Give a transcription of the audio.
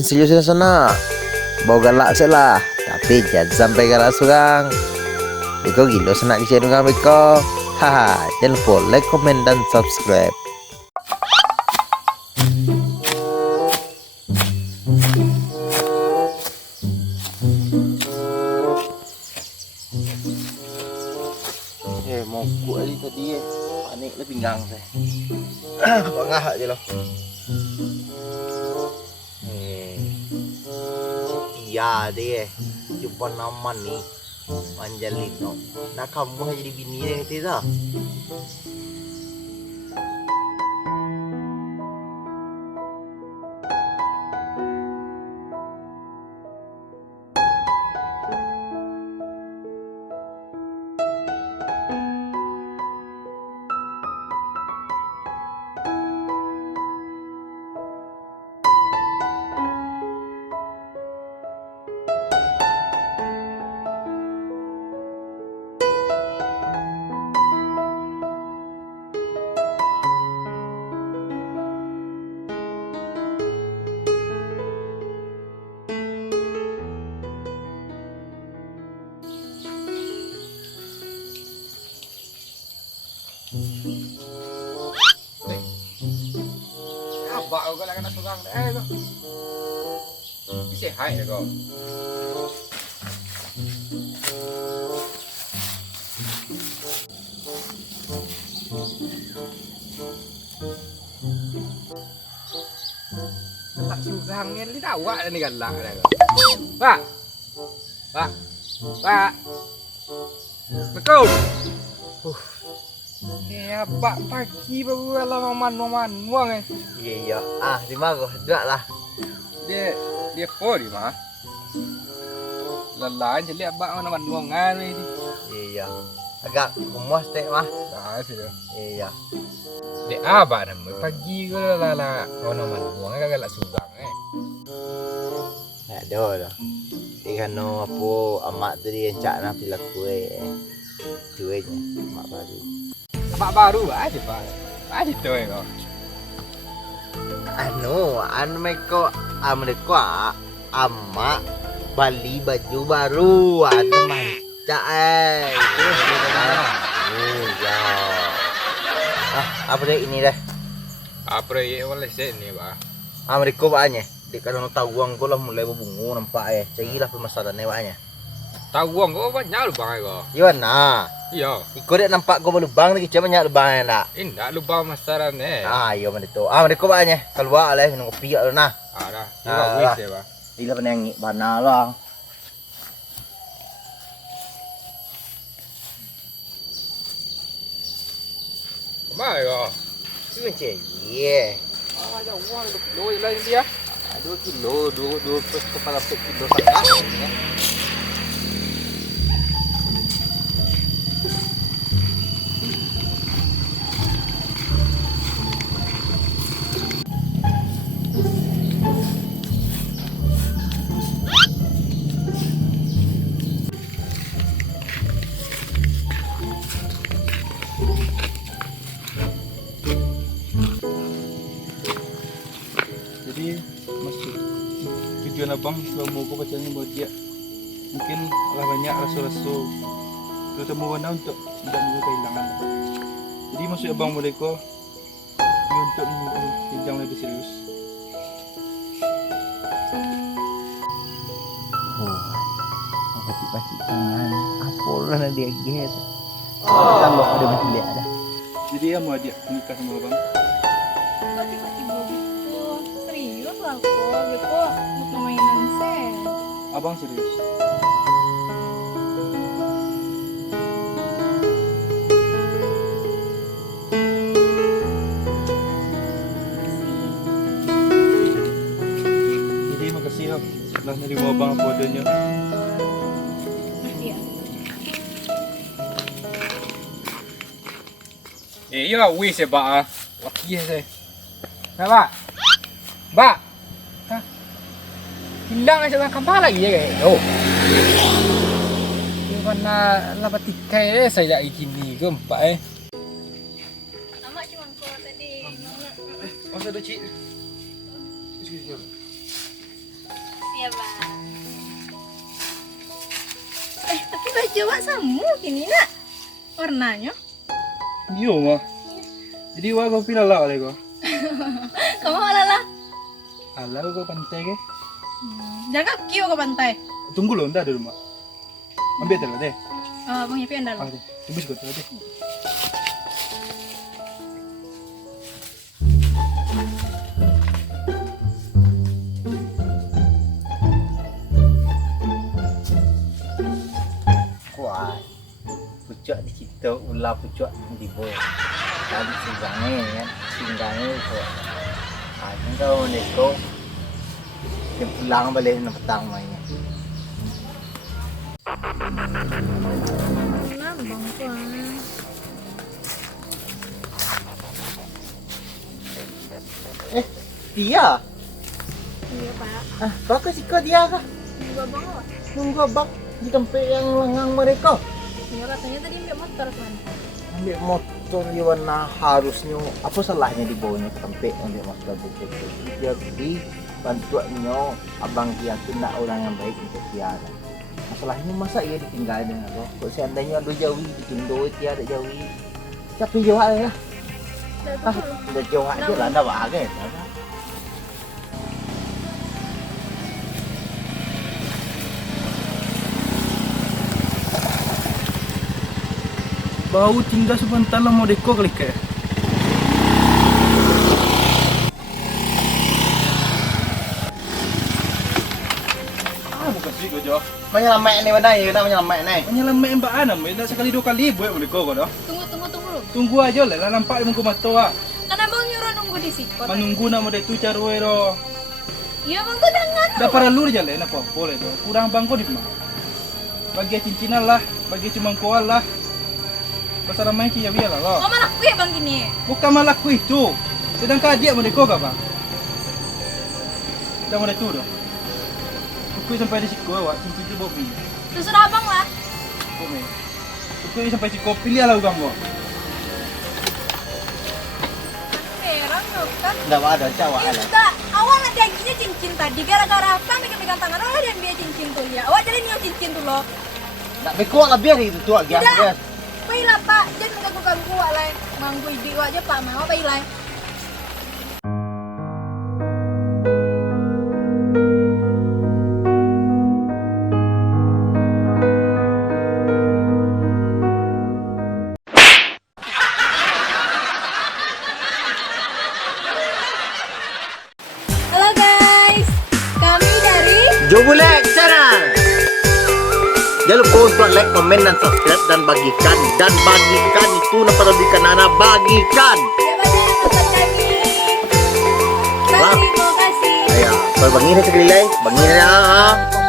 jangan serius sana. Bau galak lah. Tapi jangan sampai galak surang. Beko gila senak kecil dengan beko. Haha, jangan lupa like, komen, dan subscribe. Mau buat tadi panik lah pinggang saya. Bangah aja loh. Iya deh, jumpa nama nih Angelino. Nah kamu jadi bini yang itu dah. Bak kau nak kena surang kau. Bisa hai kau. Galak surang ni lihat awak ni galak dah kau. Pak. Pak. Pak. Betul. Ya, bak pagi baru lah maman buang eh. Iya. Di mana kau? Dak lah. Dia apa di mana? Lelah je lihat bak mana buang ni. Iya. Agak kumas teh mah. Dah sih. Iya. Dia apa nama pagi ke lah mana buang agak sugang eh. Ada lah. Dia kan apa amak tadi yang cak nak pilih kue. Cuenya mak baru. Mak baru aja pak. Aja tu kau. Anu meko amak beli baju baru manca ya. Apa deh ini deh? Apa ye boleh set ni pak? Mereka paknya di kalau tahu uang kau lah mulai berbungu nampak carilah permasalahannya paknya. Tahu uang kau banyak lubang kau. Iwana. Iya. Ikut dek nampak kau berlubang lagi cuma banyak lubang nak. Indah lubang masaran ni. Iya mana tu. Mereka paknya keluar lah minum kopi kat sana. Ada. Juga wis ya pak. Bila penyanyi mana lah. Mana kau? Cuba cek. Ye. Ada uang dua lain dia. 2 kilo, 2 kepala kilo setengah. Jadi maksud tujuan abang selama aku bacanya buat dia mungkin lah banyak rasul-rasul terutama warna untuk tidak mau kehilangan. Jadi maksud abang mereka untuk jenjang lebih serius. Pasti tangan apa lah dia get. Tambah ada masih dia ada. Jadi ya mau dia nikah sama abang. Kok tiba-tiba gitu? Serius lah kok, gitu bukan mainan sen. Abang serius. Jadi makasih ya telah nerima abang apa adanya. Iya. Iya wis ya pak. Laki saya. Nah pak. Pak. Hah? Hilang aja dengan kampar lagi ya kayak. Oh. Mana lah patikai saya lagi gini ke empat Nama cuma kau tadi. Masa ada cik. coba samu kini nak warnanya. Iya mah. Jadi wah kau pilih lah oleh kau. Kamu ala Alah kau pantai ke? jalan kaki ke pantai. Tunggu loh, ntar di rumah. Ambil telah deh. Bang Yepi anda Ah, lo. deh. Tunggu sebentar deh. Wah, pucuk di situ ulah pucuk di bawah. Tadi singgangnya kan, singgangnya itu. Ini kau neko, dia pulang balik na petang mainnya. Nah, bang tuan. Dia? Iya pak. Kau kasih kau dia kah? Juga bang lo. Nunggu abang di tempat yang lengang mereka. Iya katanya tadi ambil motor kan. Ambil motor Yowana harusnya apa salahnya dibawanya ke tempat ambil motor begitu. Dia di bantuannya abang dia tu nak orang yang baik untuk dia. Masalahnya masa ia ditinggal dengan aku. Kalau seandainya ada Jawi bikin duit dia ada Jawi. Tapi jawab lah. Udah jawab aja lah dah bagai. Bau tinggal sebentar lah mau deko kali ke. Bukan sih gue jawab. Menyelamat ni mana ya? Nak menyelamat ni. Penyelamat mbak Ana, dah sekali 2 kali buat mau deko kau dah. Tunggu lu. Tunggu aja lah, nampak di muka mata ah. Karena bang nyuruh nunggu di situ. Menunggu nak mau itu carwe doh. Iya bang tuh dengan. Dah para lur je lah, apa boleh doh. Kurang bang kau di mana? Bagi cincinan lah, bagi cuma koal lah. Pasal ramai cia biar lah. Oh malah kue bang gini. Bukan malah ku itu. Sedangkan dia mau deko bang. Dah mau itu doh. Ku sampai di siku awak cincin tu bobi. Terserah abang lah. Bobi. Ku sampai siku pilih lah ugang gua. Heran loh kan. Dah ada cawak lah. Kita awal nanti aginya cincin tadi gara-gara apa megang-megang tangan awal dia ambil cincin tuh ya. Awal jadi niat cincin tuh loh. Tak bekuak lah biar itu tu agak. Tidak. Baiklah pak, jangan mengganggu-ganggu awak lah. Ganggu ibu aja pak, mau baiklah. Halo guys, kami dari Jobulek channel. Jangan lupa untuk like, komen, dan subscribe dan bagikan itu napadabikan Nana bagikan. siapa yang nonton kami. Terima kasih. Ayo, kalau bangin sekali lagi, bangin ya.